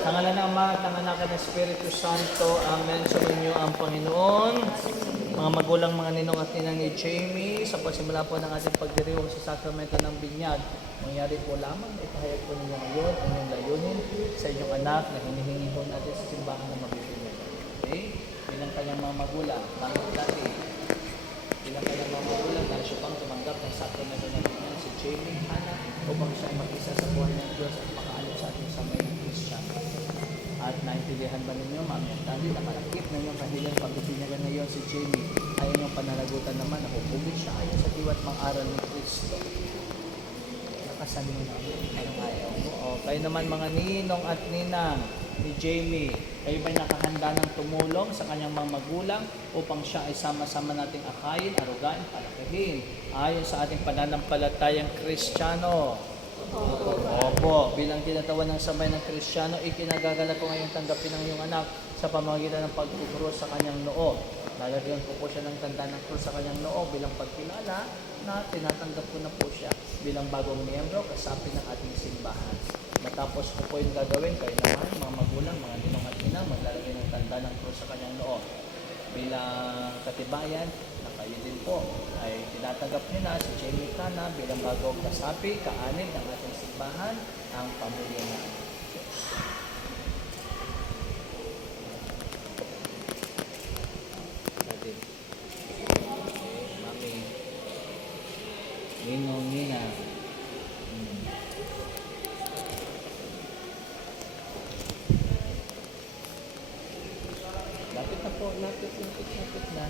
Sa ngalan ng Ama, at ng Anak at ng Espiritu Santo. Amen. Sumainyo ang Panginoon. Mga magulang, mga ninong at ninang ni Jamie, sa pagsimula po ng ating pagdiriwang sa sakramento ng binyag, mangyari po lamang, ipahayag po ninyo ngayon ang inyong layunin sa inyong anak na hinihingi po natin sa simbahan na mabibinyag. Okay? Bilang kanyang mga magulang, bakit dati? Bilang kanyang mga magulang, dahil siya pang tumanggap ng sakramento ng binyag, si Jamie, Hana, upang siya ay mag-isa sa buhay ng Diyos at makaalim sa ating samay ng Kristyano. At naintindihan ba ninyo, Ma'am Tandi, nakalakip na inyong kahilang pagbibinyagan ngayon si Jamie ay inyong pananagutan naman na hupugin siya ayon sa diwat mang-aral ni Kristo. Nakasabi mo namin, parang ayaw mo. O, kayo naman mga ninong at ninang ni Jamie, kayo ba'y nakahanda ng tumulong sa kanyang mga magulang upang siya ay sama-sama nating akayin, arugain, palakihin ayon sa ating pananampalatayang Kristiyano? Opo, bilang tinatawan ng sabay ng Kristiyano, ikinagagalak ko ngayon tanggapin ng iyong anak sa pamamagitan ng pagkukrus sa kanyang noo. Lalagyan ko po siya ng tanda ng krus sa kanyang noo bilang pagkilala na tinatanggap ko na po siya bilang bagong miyembro kasapi ng ating simbahan. Matapos ko po yung gagawin, kayo naman, mga magulang, mga ninong at ina, maglalagay ng tanda ng krus sa kanyang noo. Bilang katibayan, na kayo din po ay tinatanggap niyo na si Jamie Cana bilang bagong kasapi, kaanib ng ating simbahan, ang pamilya na. Okay, Mami, Ninong, Nina. Lapit na po, lapit na.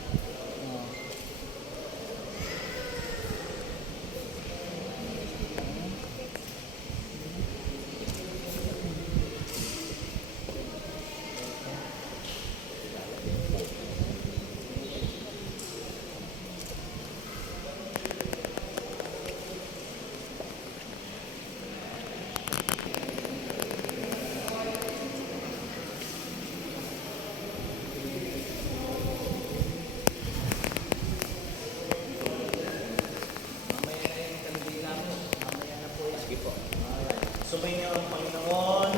Sumainyo ang Panginoon,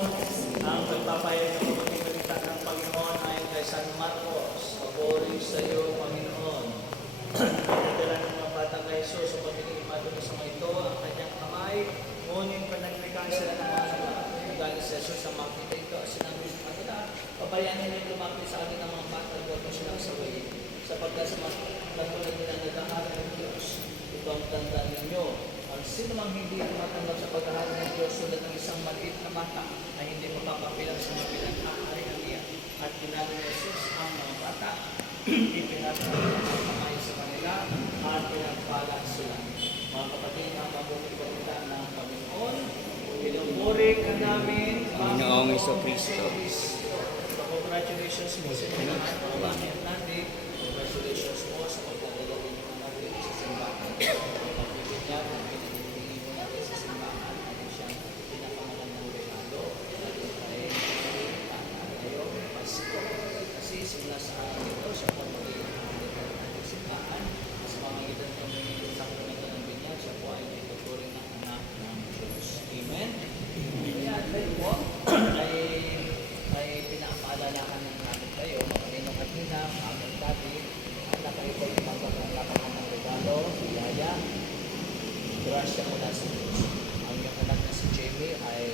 ang pagpapayag ng mabuting balita ng Panginoon ayon kay San Marcos. Papuri sa iyo, Panginoon. Pinadala ng mga batang kay Jesus upang pinag-ipadong sa mga ito ang kanyang kamay. Ngunit panagplikaan sila ng mga nagalit sa Jesus ang makita ito at sinabi sa kanila, papayanin nila lumapit sa akin ang mga bata at huwag mo silang sawayin. Sapagkat sa mga katulad nila naghaharan ng Diyos, ito ang tandaan ninyo. Ang sino mang hindi tumatanggap sa paghaharan ng Diyos tulad ng isang maliit na bata ay hindi mapapapilang sa mabilang ari-arian niya. At ginagawa ni Jesus ang mga bata, ipinatawag ang kamay sa kanila at pinagpala sila. Mga kapatid, ang mabuting balita ng Panginoon, pinupuri ka namin, Panginoong Jesucristo. Congratulations mo sa inyo at pangalaman natin. Congratulations mo sa pagdadalawin mo natin sa simbahan. Pagbibigyan ng pinagdadalawin mo natin sa simbahan at siyang pinakamagandang regalo natin tayo ngayong Pasko. Kasi simula sa araw ito, siya po magiging pagdadalawin natin sa simbahan. Sa pamamagitan ng pagiging sakramento ng binyag, siya po ay ituturing ng anak ng Diyos. Amen? Kaya tayo po ay pinapaalalakan ng natin kayo, mga ninong at nina, mga tabi, na kayo po itanggap ng lakas ng regalo, biyaya, grasya mula sa Diyos. Ang iyong anak na si Jamie ay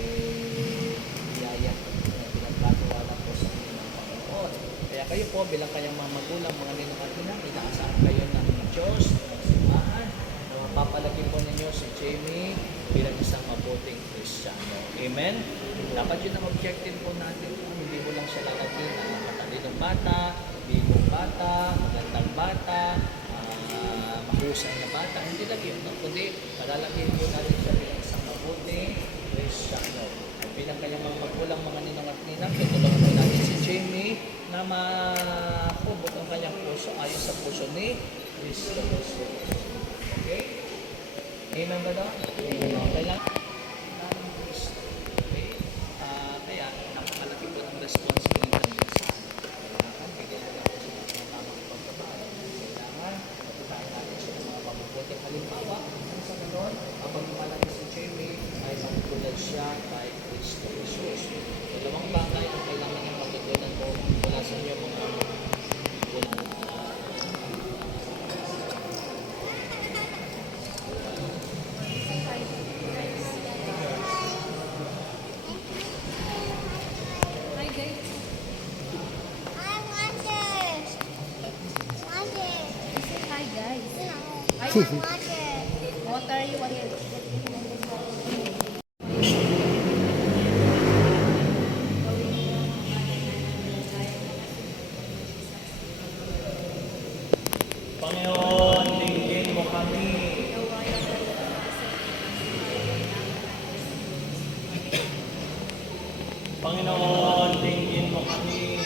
biyaya na pinagkatiwala po sa inyo ng Panginoon. Kaya kayo po bilang kanyang mga magulang, mga ninong at nina, inaasahan kayo ng Diyos, ng simbahan, na mapapalaki po ninyo si Jamie bilang isang mabuting Kristiyano. Amen? Dapat yun ang objective po natin. Hindi mo lang siya lalagyan na matalinong bata, bigong bata, magandang bata, mahusay na bata. Hindi lang yun. Kundi palalagyan po natin siya bilang isang mabuting Kristiyano. Bilang kanyang mga magulang, mga ninong at ninang, tutulungan po natin si Jamie na makubot ang kanyang puso ayon sa puso ni Kristo. Okay? Amen ba daw? Amen. Okay lang? Kaya napakalaki po ng responsibility ng sa atin. Kailangan, bigyan mo lang po sa mga tamang pagkabaan. Kailangan, matutain natin siya ng mga mabubuting halimbawa. Ang sa ganon, ang pagmamahal natin si Jamie ay magtulad siya kay What are you again? Panginoon, dinggin mo kami. Panginoon, dinggin mo kami.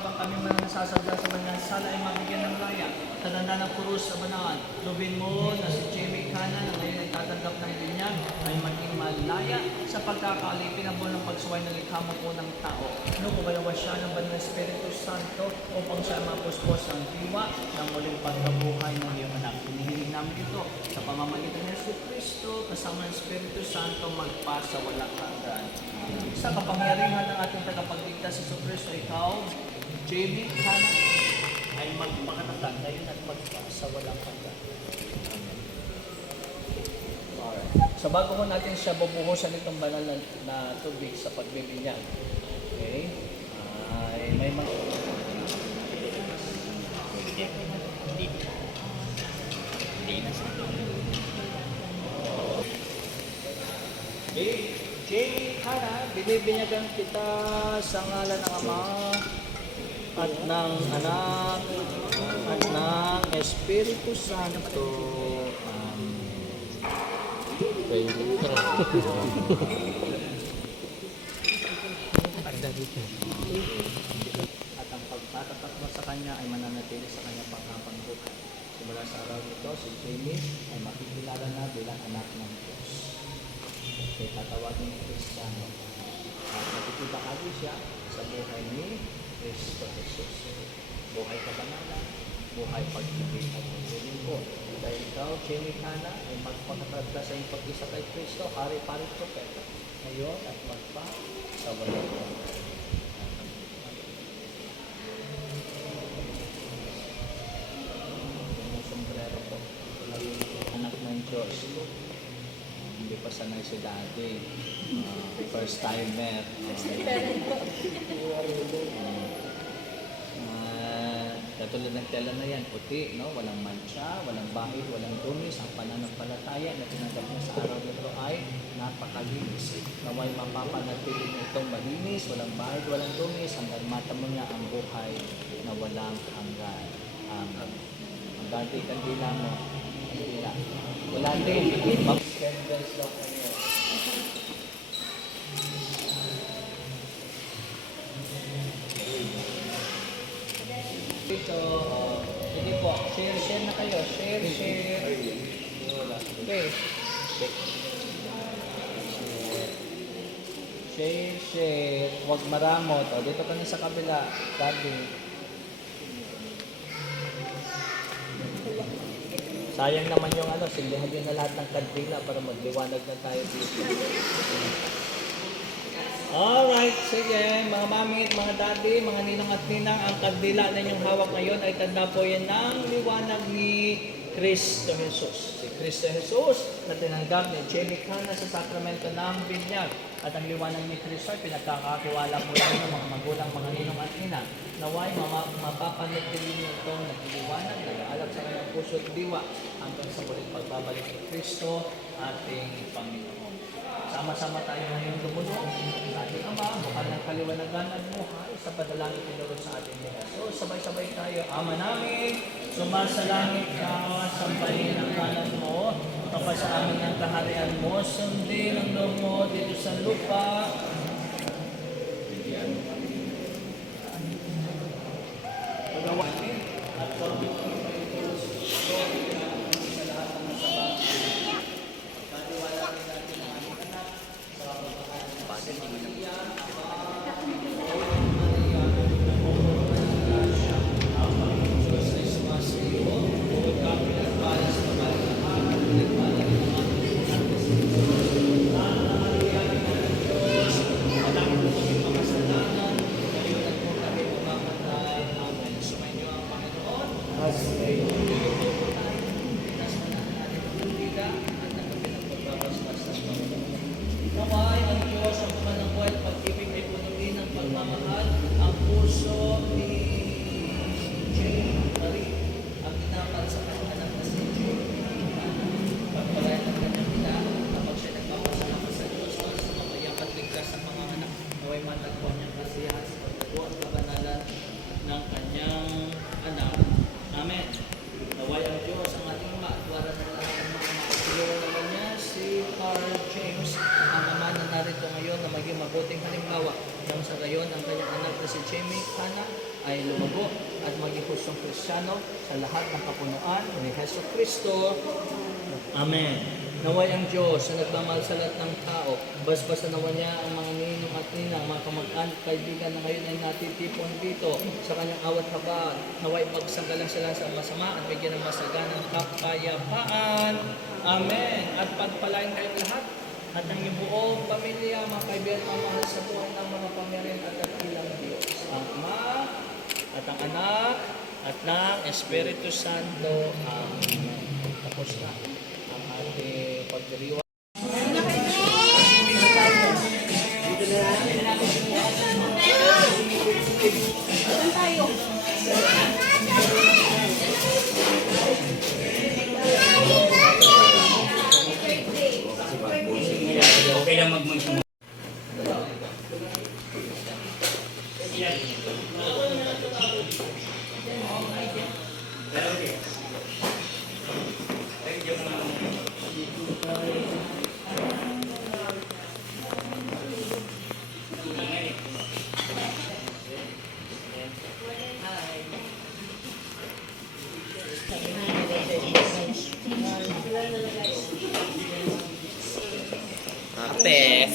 Habang kami man nasasadya sa banyan, sana ay mabigyan ng laya. Tananda ng kurus sa banaan. Lubin mo na si Jamie Cana na ngayon ay tatanggap ng binyag ay maging malaya sa pagkakalipin ang buong pagsuway ng likha mo po ng tao. Kumalawa siya ng banal na Espiritu Santo upang siya mapuspos ng diwa ng muling pagkabuhay ng iyong anak. Hinihiling namin ito sa pamamagitan ng Yesu Cristo kasama ng Espiritu Santo magpasa walang hanggan. Sa kapangyarihan ng ating tagapagligtas sa Yesu Cristo, ikaw, Jamie Cana, ay magpakatatag ngayon at magpasa walang hanggan. Alright. So bago ko natin siya bubuhusan itong banal na tubig sa pagbibinyag, okay? Ay may mga... Jamie Cana, binibinyagan kita sa ngalan ng Ama at ng Anak at ng Espiritu Santo. At ang pagtatapat mo sa Kanya ay mananatili sa Kanya panghabang buhay. Simula sa araw nito, si Jamie ay makikilala na bilang anak ng Diyos. Kaya tatawagin ng Kristiyano. At makikibahagi siya sa buhay ni Cristo Jesus. Buhay kabanalan, buhay pag-ibig at pag-ibig po. Dahil ikaw, Jamie Cana, ay magpakatad ka sa iyong pag-isa kay Cristo, hari-pari propeta, ngayon at magpa sa walang hanggan. Yung sombrero po, anak ng Diyos. Hindi pa sanay si daddy. First timer. Katulad ng tela na yan, puti, no? Walang mancha, walang bahid, walang dumis. Ang pananampalataya na tinanggap niya sa araw nito ay napakalinis. Naway mapapanatili itong malinis, walang bahid, walang dumis, hanggang matamo niya ang buhay na walang hanggan. Ang dati kandila mo, kandila. Wala din, mag-candles daw kayo. Ito, sige po, share na kayo. Share. Okay. Share. Huwag maramot. O, dito ka na sa kabila. Sabi. Sayang naman yung sindihan yun na lahat ng kandila para magliwanag na tayo dito. Alright, sige, mga mami at mga daddy, mga ninang at ninang, ang kandila na inyong hawak ngayon ay tanda po yan ng liwanag ni Cristo Jesus. Si Cristo Jesus na tinanggap ni Jamie Cana sa sakramento ng binyag. At ang liwanag ni Cristo ay pinagkakakiwala po lang ng mga magulang, mga ninong at ninang. Naway, mapapanatili niyo itong nagliliwanag, nag-aalap sa kanyang puso at diwa hanggang sa muling pagbabalik ni Cristo, ating Panginoon. Sama-sama tayo ngayon lumulong sa ating Ama, bukal ng kaliwanagan at buhay sa padalangin tinulog sa ating nila. So, sabay-sabay tayo. Ama namin, sumasalangit ka, sambahin ang kanan mo, kapasa amin ang kaharian mo, sundin ang loob mo dito sa lupa. Pagawain at pagbitin sa lahat ng masama. Pagkatiwala rin natin ang aming anak sa pagkakaroon ng Maria, ang Panginoon Diyos ay sumasiyo, huwag kang pinagbalas na malalaan, pinagbalas ng ating Sana na Maria, ng Diyos, anak mo kami makasalanan, si Jamie Cana ay lumago at maging hustong Kristiyano sa lahat ng kapunuan ni Hesus Kristo. Amen. Naway ang Diyos na nagmamahal sa lahat ng tao, basbasan nawa niya ang mga ninong at ninang, mga kamag-anak, kaibigan na ngayon ay natitipon dito sa kanyang awat haba. Naway pagsanggalang sila sa masama at bigyan ng masaganang kapayapaan. Amen. At pagpalain kayong lahat at ang iyong buong pamilya, mga kaibigan, mga mahal sa buhay ng mga pamirin at dakilang Diyos. Ang Ama at ang Anak at ng Espiritu Santo. Amen. Tapos na ang ating pagdiriwang. Okay lang magmunta. Ate.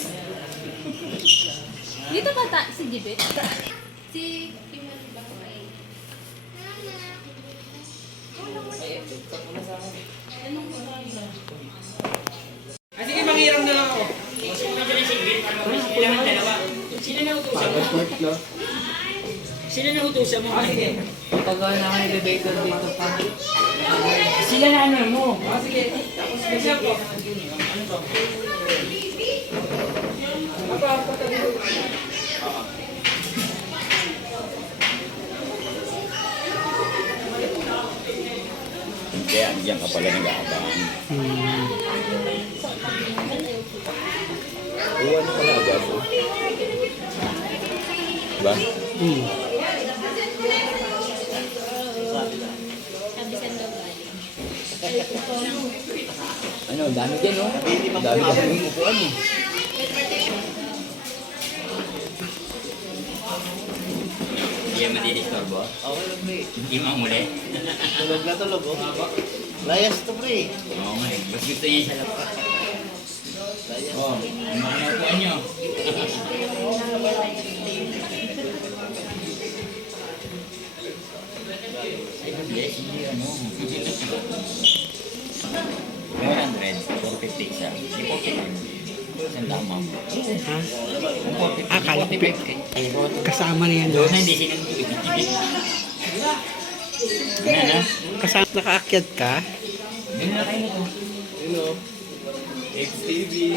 Dito ba si Gibet? Si Kimon Bakoy. Sige, manghiram na lang ako. Kailangan dalawa. Sino na utusan mo? Sino na utusan mo? Sige. Pagawa na ako ni Baker dito pa. Sila na ano mo? Sige. Tapos kasi ako. Ano to? Kaya diyan ka pala nag-aabangan. Uwan pala agad. Diba? Kabisan daw galing. Ano, dami din, no? Dami din yung upuan, eh. Hindi yan madidisturbo. Okay lang, pre. Hindi mamuli. Tulog na tulog, oh. Layas to, pre. Oo nga eh. Mas gusto niya sa laptop. Oo. Ang mga naupuan nyo. Ay, bless. Hindi ano. 100. 450 isa. Hindi 450. Isang tama. Akala ko kasama na yan. Doon na hindi sinunod. Ano na? Kasama nakaakyat ka? Doon na kayo nito. Hello. XTV.